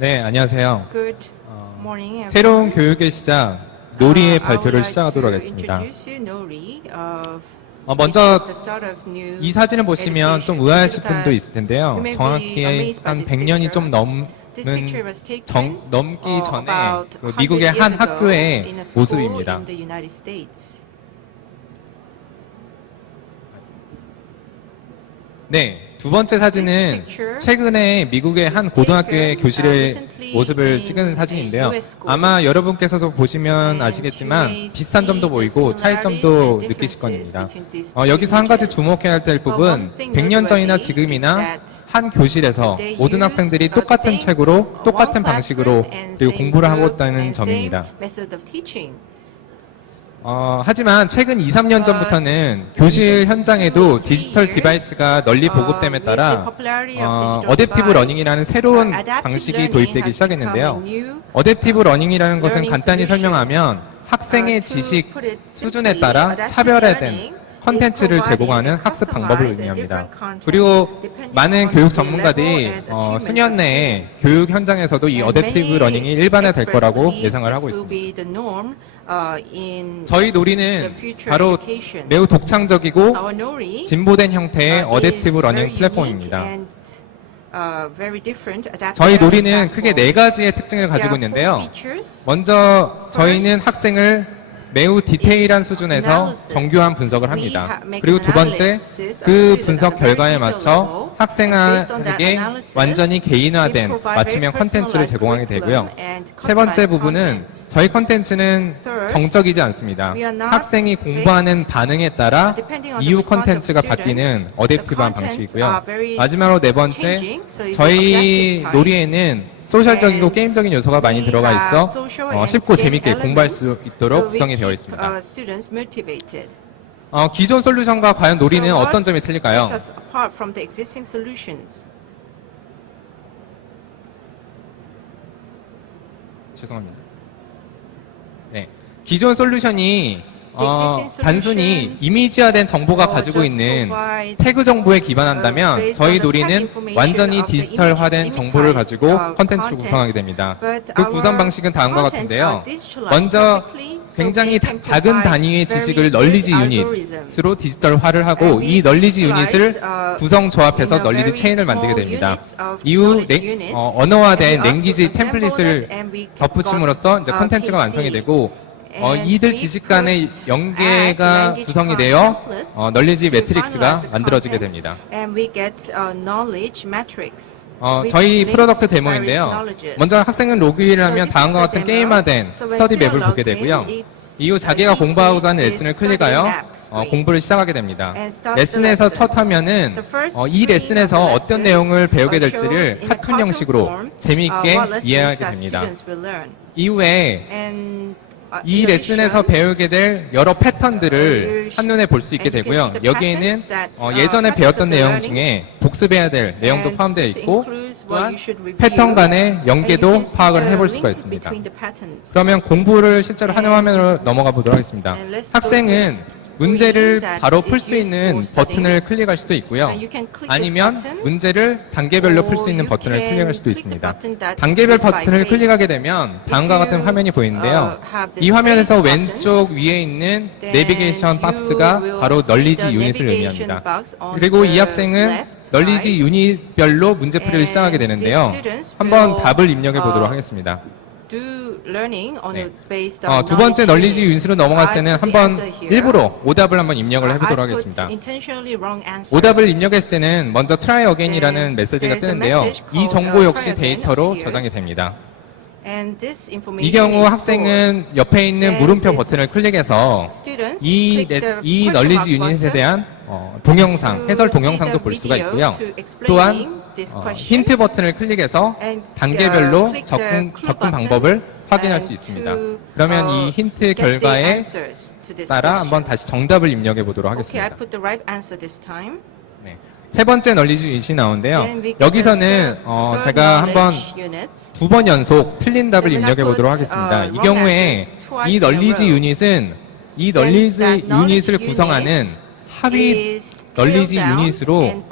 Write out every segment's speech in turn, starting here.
네, 안녕하세요. Good morning, 새로운 everyone. 교육의 시작, 놀이의 I 발표를 would like 시작하도록 to 하겠습니다. introduce you Nori of 먼저 the start of new 이 사진을 보시면 좀 education. 의아하실 Because 분도 있을 텐데요. you may be 정확히 amazed by 한 this 100년이 좀 picture. This picture was taken 넘기 전에 about 그 100 미국의 years 한 ago 학교의 in a school 모습입니다. in the United States. 네, 두 번째 사진은 최근에 미국의 한 고등학교의 교실의 모습을 찍은 사진인데요. 아마 여러분께서도 보시면 아시겠지만 비슷한 점도 보이고 차이점도 느끼실 겁니다. 여기서 한 가지 주목해야 될 부분, 100년 전이나 지금이나 한 교실에서 모든 학생들이 똑같은 책으로 똑같은 방식으로 그리고 공부를 하고 있다는 점입니다. 하지만 최근 2, 3년 전부터는 교실 현장에도 디지털 디바이스가 널리 보급됨에 따라 어댑티브 러닝이라는 새로운 방식이 도입되기 시작했는데요. 어댑티브 러닝이라는 것은 간단히 설명하면 학생의 지식 수준에 따라 차별화된 컨텐츠를 제공하는 학습 방법을 의미합니다. 그리고 많은 교육 전문가들이 수년 내에 교육 현장에서도 이 어댑티브 러닝이 일반화될 거라고 예상을 하고 있습니다. 저희 놀이는 바로 매우 독창적이고 진보된 형태의 어댑티브 러닝 플랫폼입니다. 저희 놀이는 크게 4가지의 특징을 가지고 있는데요. 먼저 저희는 학생을 매우 디테일한 수준에서 정교한 분석을 합니다. 그리고 두 번째, 그 분석 결과에 맞춰 학생에게 완전히 개인화된 맞춤형 컨텐츠를 제공하게 되고요. 세 번째 부분은 저희 컨텐츠는 정적이지 않습니다. 학생이 공부하는 반응에 따라 이후 컨텐츠가 바뀌는 어댑티브한 방식이고요. 마지막으로 네 번째, 저희 놀이에는 소셜적이고 게임적인 요소가 많이 들어가 있어 쉽고 재밌게 공부할 수 있도록 구성이 되어 있습니다. 기존 솔루션과 과연 놀이는 어떤 점이 틀릴까요? 죄송합니다. 네, 기존 솔루션이 단순히 이미지화된 정보가 가지고 있는 태그 정보에 기반한다면 저희 놀이는 완전히 디지털화된 정보를 가지고 컨텐츠를 구성하게 됩니다. 그 구성 방식은 다음과 같은데요. 먼저 굉장히 작은 단위의 지식을 널리지 유닛으로 디지털화를 하고 이 널리지 유닛을 구성 조합해서 널리지 체인을 만들게 됩니다. 이후 언어화된 랭귀지 템플릿을 덧붙임으로써 이제 컨텐츠가 완성이 되고 이들 지식 간의 연계가 구성이 되어 널리지 매트릭스가 만들어지게 됩니다. 저희 프로덕트 데모인데요. 먼저 학생은 로그인을 하면 다음과 같은 게임화된 스터디 맵을 보게 되고요. 이후 자기가 공부하고자 하는 레슨을 클릭하여 공부를 시작하게 됩니다. 레슨에서 첫 화면은 이 레슨에서 어떤 내용을 배우게 될지를 카툰 형식으로 재미있게 이해하게 됩니다. 이후에 이 레슨에서 배우게 될 여러 패턴들을 한눈에 볼 수 있게 되고요. 여기에는 예전에 배웠던 내용 중에 복습해야 될 내용도 포함되어 있고 또한 패턴 간의 연계도 파악을 해볼 수가 있습니다. 그러면 공부를 실제로 하는 화면으로 넘어가 보도록 하겠습니다. 학생은 문제를 바로 풀 수 있는 버튼을 클릭할 수도 있고요. 아니면 문제를 단계별로 풀 수 있는 버튼을 클릭할 수도 있습니다. 단계별 버튼을 클릭하게 되면 다음과 같은 화면이 보이는데요. 이 화면에서 왼쪽 위에 있는 내비게이션 박스가 바로 널리지 유닛을 의미합니다. 그리고 이 학생은 널리지 유닛별로 문제풀이를 시작하게 되는데요. 한번 답을 입력해 보도록 하겠습니다. 두 번째 널리지 유닛으로 넘어갔을 때는 한번 일부러 오답을 한번 입력을 해보도록 하겠습니다. 오답을 입력했을 때는 먼저 try again이라는 메시지가 뜨는데요. 이 정보 역시 데이터로 저장이 됩니다. 이 경우 학생은 옆에 있는 물음표 버튼을 클릭해서 이 널리지 유닛에 대한 동영상, 해설 동영상도 볼 수가 있고요. 또한 힌트 버튼을 클릭해서 단계별로 접근 방법을 확인할 수 있습니다. 그러면 이 힌트 결과에 따라 한번 다시 정답을 입력해 보도록 하겠습니다. 네. 세 번째 널리지 유닛이 나오는데요. 여기서는 제가 한번 2번 연속 틀린 답을 입력해 보도록 하겠습니다. 이 경우에 이 널리지 유닛은 이 널리지 유닛을 구성하는 합의 널리지 유닛으로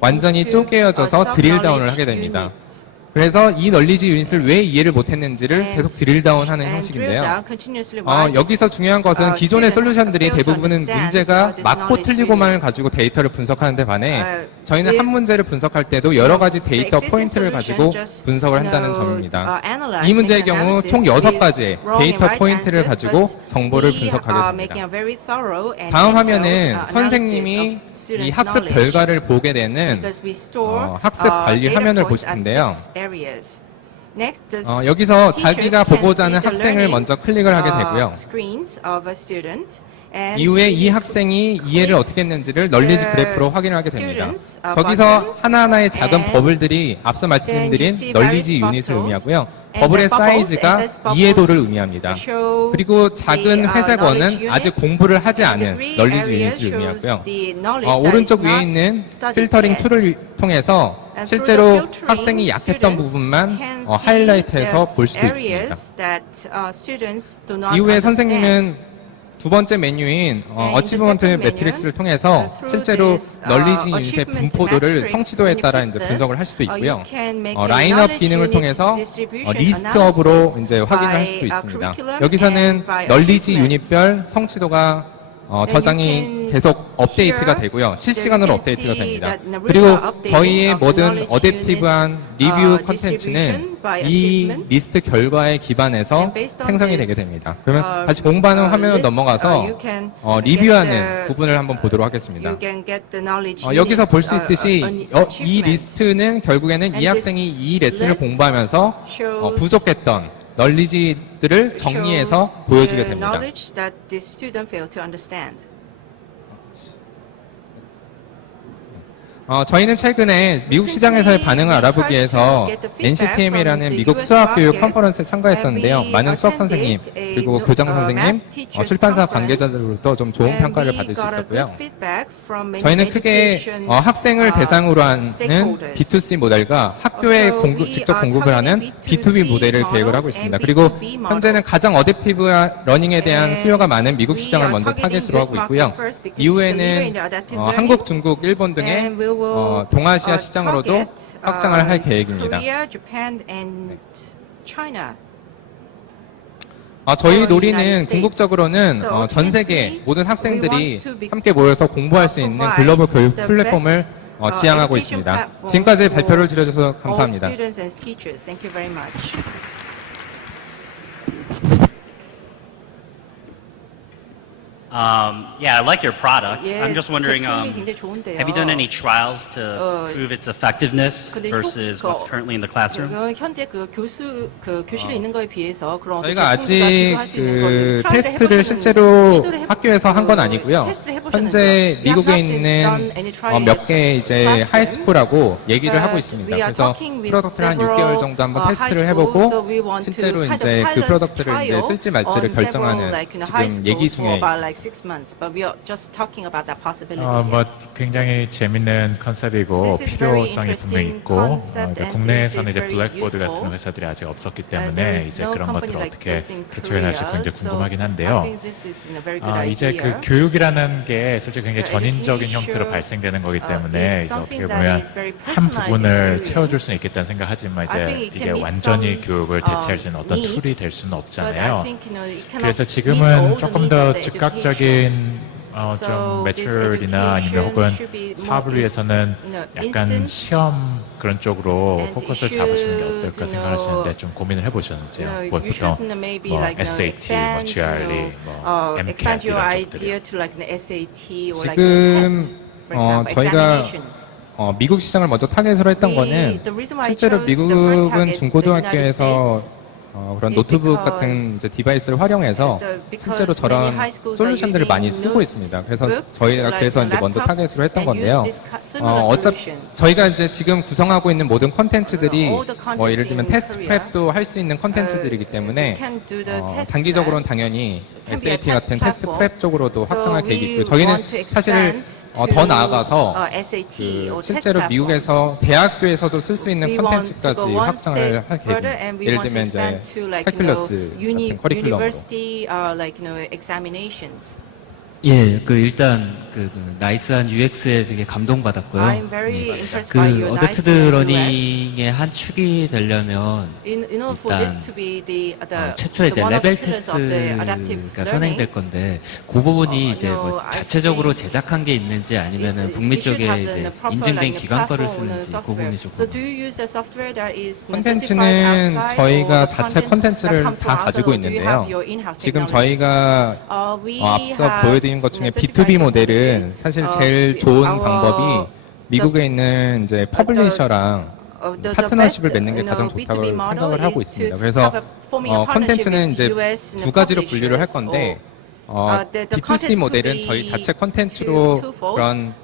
완전히 쪼개어져서 드릴 다운을 하게 됩니다. 그래서 이 널리지 유닛을 왜 이해를 못했는지를 계속 드릴다운하는 형식인데요. 여기서 중요한 것은 기존의 솔루션들이 대부분은 문제가 맞고 틀리고만을 가지고 데이터를 분석하는 데 반해 저희는 한 문제를 분석할 때도 여러 가지 데이터 포인트를 가지고 분석을 한다는 점입니다. 이 문제의 경우 총 6가지의 데이터 포인트를 가지고 정보를 분석하게 됩니다. 다음 화면은 선생님이 이 학습 결과를 보게 되는 학습 관리 화면을 보실 텐데요. 여기서 자기가 보고자 하는 학생을 먼저 클릭을 하게 되고요. 이후에 이 학생이 이해를 어떻게 했는지를 널리지 그래프로 확인을 하게 됩니다. 저기서 하나하나의 작은 버블들이 앞서 말씀드린 널리지 유닛을 의미하고요. 버블의 사이즈가 이해도를 의미합니다. 그리고 작은 회색원은 아직 공부를 하지 않은 널리지 유닛을 의미하고요. 오른쪽 위에 있는 필터링 툴을 통해서 실제로 학생이 약했던 부분만 하이라이트해서 볼 수도 있습니다. 이후에 선생님은 두 번째 메뉴인 어치브먼트 매트릭스를 통해서 실제로 널리지 유닛의 분포도를 성취도에 따라 이제 분석을 할 수도 있고요. 라인업 기능을 통해서 리스트업으로 이제 확인을 할 수도 있습니다. 여기서는 널리지 유닛별 성취도가 저장이 계속 업데이트가 되고요. 실시간으로 업데이트가 됩니다. 그리고 저희의 모든 어댑티브한 리뷰 컨텐츠는 이 리스트 결과에 기반해서 생성이 되게 됩니다. 그러면 다시 공부하는 화면으로 넘어가서 리뷰하는 부분을 한번 보도록 하겠습니다. 여기서 볼 수 있듯이 이 리스트는 결국에는 이 학생이 이 레슨을 공부하면서 부족했던 널리지들을 정리해서 보여주게 됩니다. 저희는 최근에 미국 시장에서의 반응을 알아보기 위해서 NCTM이라는 미국 수학교육 컨퍼런스에 참가했었는데요. 많은 수학 선생님, 그리고 교장 선생님, 출판사 관계자들로부터 좀 좋은 평가를 받을 수 있었고요. 저희는 크게 학생을 대상으로 하는 B2C 모델과 학교에 직접 공급을 하는 B2B 모델을 계획을 하고 있습니다. 그리고 현재는 가장 어댑티브 러닝에 대한 수요가 많은 미국 시장을 먼저 타겟으로 하고 있고요. 이후에는 한국, 중국, 일본 등의 동아시아 시장으로도 확장을 할 계획입니다. 저희 놀이는 궁극적으로는 전 세계 모든 학생들이 함께 모여서 공부할 수 있는 글로벌 교육 플랫폼을 지향하고 있습니다. 지금까지 발표를 드려줘서 감사합니다. Yeah, I like your product. 예, I'm just wondering, 제품이 굉장히 좋은데요. have you done any trials to prove its effectiveness 근데 versus what's currently in the classroom? 현재 교실에 있는 거에 비해서 그런 저희가 아직 그 테스트를 실제로 학교에서 한 건 아니고요. 현재 미국에 있는 몇 개 이제 하이스쿨하고 얘기를 하고 있습니다. 그래서 프로덕트를 한 6개월 정도 한번 테스트를 해보고 실제로 이제 그 프로덕트를 이제 쓸지 말지를 결정하는 지금 얘기 중에 있습니다. 뭐 굉장히 재밌는 컨셉이고 필요성이 분명히 있고 국내에서는 이제 블랙보드 같은 회사들이 아직 없었기 때문에 이제 그런 것들을 어떻게 대처해 나갈지 굉장히 궁금하긴 한데요. 이제 그 교육이라는 게 솔직히 굉장히 전인적인 형태로 발생되는 거기 때문에 이제 어떻게 보면 한 부분을 채워줄 수는 있겠다는 생각하지만 이제 이게 완전히 교육을 대체할 수 있는 어떤 툴이 될 수는 없잖아요. 그래서 지금은 조금 더 즉각적인 좀 매출이나 아니면 혹은 사업을 위해서는 약간 시험 그런 쪽으로 포커스를 잡으시는 게 어떨까 생각하시는데 좀 고민을 해보셨는지요? 뭐 보통 뭐 SAT, 뭐 GRE, 뭐 MCAT 이런 쪽들이요. 지금 저희가 미국 시장을 먼저 타겟으로 했던 거는 실제로 미국은 중고등학교에서 그런 노트북 같은 이제 디바이스를 활용해서 실제로 저런 솔루션들을 많이 쓰고 있습니다. 그래서 저희가 그래서 이제 먼저 타겟으로 했던 건데요. 어차피 저희가 이제 지금 구성하고 있는 모든 컨텐츠들이 뭐 예를 들면 테스트 프랩도 할 수 있는 컨텐츠들이기 때문에 장기적으로는 당연히 SAT 같은 테스트 프랩 쪽으로도 확장할 계획이 있고요. 저희는 사실 더 나아가서 그 실제로 미국에서 대학교에서도 쓸 수 있는 컨텐츠까지 확장을 할 계획입니다. 예를 들면 이제 칼큘러스 같은 커리큘럼으로. 예, 일단 나이스한 UX에 되게 감동받았고요. I'm very impressed by your 어댑티드 nice UX. 러닝의 한 축이 되려면 In order for this 일단 to be the 최초에 이제 one of the 레벨 pillars of the adaptive 테스트가 learning, 선행될 건데 그 부분이 이제 I 자체적으로 think 제작한 게 있는지 아니면은 it 북미 should 쪽에 have 이제 the proper, 인증된 like, 기관 거를 platform 쓰는지 그 software. 부분이 So 조금 do you use a software that is 콘텐츠는 certified outside, 저희가 or the 자체 contents 콘텐츠를 that come 다 from 가지고 outside, or do you 있는데요. have your in-house 지금 technologies? 저희가 We 앞서 have 보여드린 것 중에 B2B 모델은 사실 제일 좋은 방법이 미국에 있는 이제 퍼블리셔랑 파트너십을 맺는 게 가장 좋다고 생각을 하고 있습니다. 그래서 컨텐츠는 이제 두 가지로 분류를 할 건데 B2C 모델은 저희 자체 컨텐츠로 그런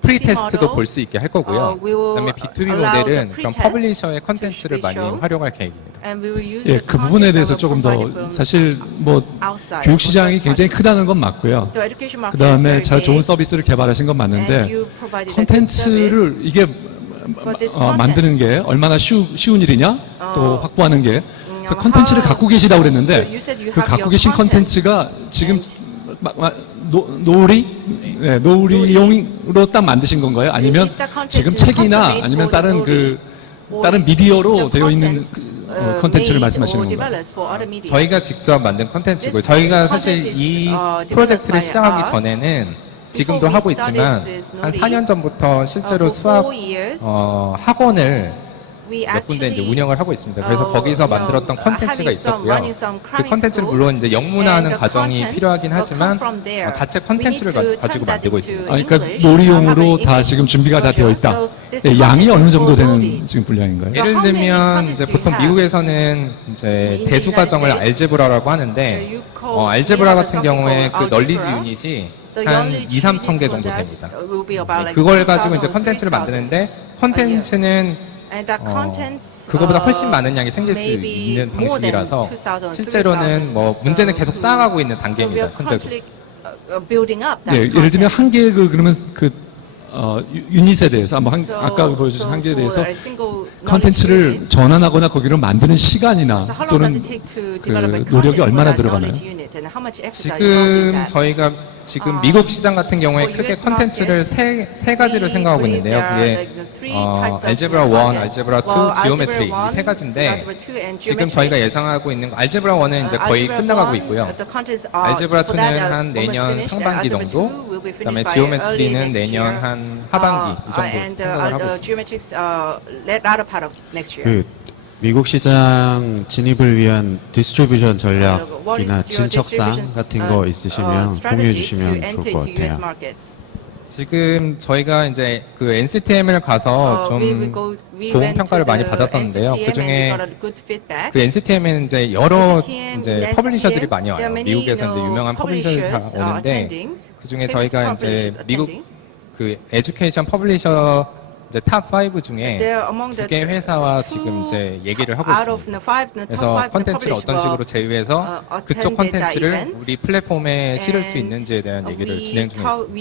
프리 테스트도 볼 수 있게 할 거고요. 그다음에 B2B 모델은 그런 퍼블리셔의 컨텐츠를 많이 활용할 계획입니다. 예, 그 부분에 대해서 조금 더 사실 교육 시장이 굉장히 크다는 건 맞고요. 그 다음에 잘 좋은 서비스를 개발하신 건 맞는데 컨텐츠를 이게 만드는 게 얼마나 쉬운 일이냐 또 확보하는 게 그래서 컨텐츠를 갖고 계시다고 그랬는데 그 갖고 계신 컨텐츠가 지금 노을이용으로 딱 만드신 건가요? 아니면 지금 책이나 아니면 다른 미디어로 되어 있는 컨텐츠를 말씀하시는 건가요? 저희가 직접 만든 컨텐츠고요. 저희가 사실 이 프로젝트를 시작하기 전에는 지금도 하고 있지만 한 4년 전부터 실제로 수학 학원을 몇 군데 이제 운영을 하고 있습니다. 그래서 거기서 만들었던 컨텐츠가 있었고요. 그 컨텐츠를 물론 이제 영문화하는 과정이 필요하긴 하지만 자체 컨텐츠를 가지고 만들고 있습니다. 그러니까 놀이용으로 다 지금 준비가 다 되어 있다. 예, 양이 어느 정도 되는 지금 분량인가요? 예를 들면 이제 보통 미국에서는 이제 대수 과정을 알제브라라고 하는데 알제브라 같은 경우에 그 널리지 유닛이 한 2, 3천 개 정도 됩니다. 그걸 가지고 이제 컨텐츠를 만드는데 컨텐츠는 그거보다 훨씬 많은 양이 생길 수 있는 방식이라서 실제로는 문제는 계속 쌓아가고 있는 단계입니다. 현재도. 예, 예를 들면 한 개의 그러면 유닛에 대해서 아까 보여주신 한 개에 대해서 컨텐츠를 전환하거나 거기를 만드는 시간이나 또는 그 노력이 얼마나 들어가나요? 지금 저희가 미국 시장 같은 경우에 크게 컨텐츠를 세 가지를 생각하고 있는데요. 그게 알제브라 1, 알제브라 2, 지오메트리 이 세 가지인데 지금 저희가 예상하고 있는 알제브라 1은 이제 거의 끝나가고 있고요. 알제브라 2는 한 내년 상반기 정도, 그다음에 지오메트리는 내년 한 하반기 이 정도 생각을 하고 있습니다. 미국 시장 진입을 위한 디스트리뷰션 전략이나 진척상 같은 거 있으시면 공유해 주시면 좋을 것 같아요. 지금 저희가 이제 그 NCTM을 가서 좀 좋은 평가를 많이 받았었는데요. 그 중에 그 NCTM에는 이제 여러 이제 퍼블리셔들이 많이 와요. 미국에서 이제 유명한 퍼블리셔들이 다 오는데 그 중에 저희가 이제 미국 그 에듀케이션 퍼블리셔 이제 탑 5 중에 2개 회사와 지금 이제 얘기를 하고 있습니다. 그래서 컨텐츠를 어떤 식으로 제휴해서 그쪽 컨텐츠를 우리 플랫폼에 실을 수 있는지에 대한 얘기를 진행 중에 있습니다.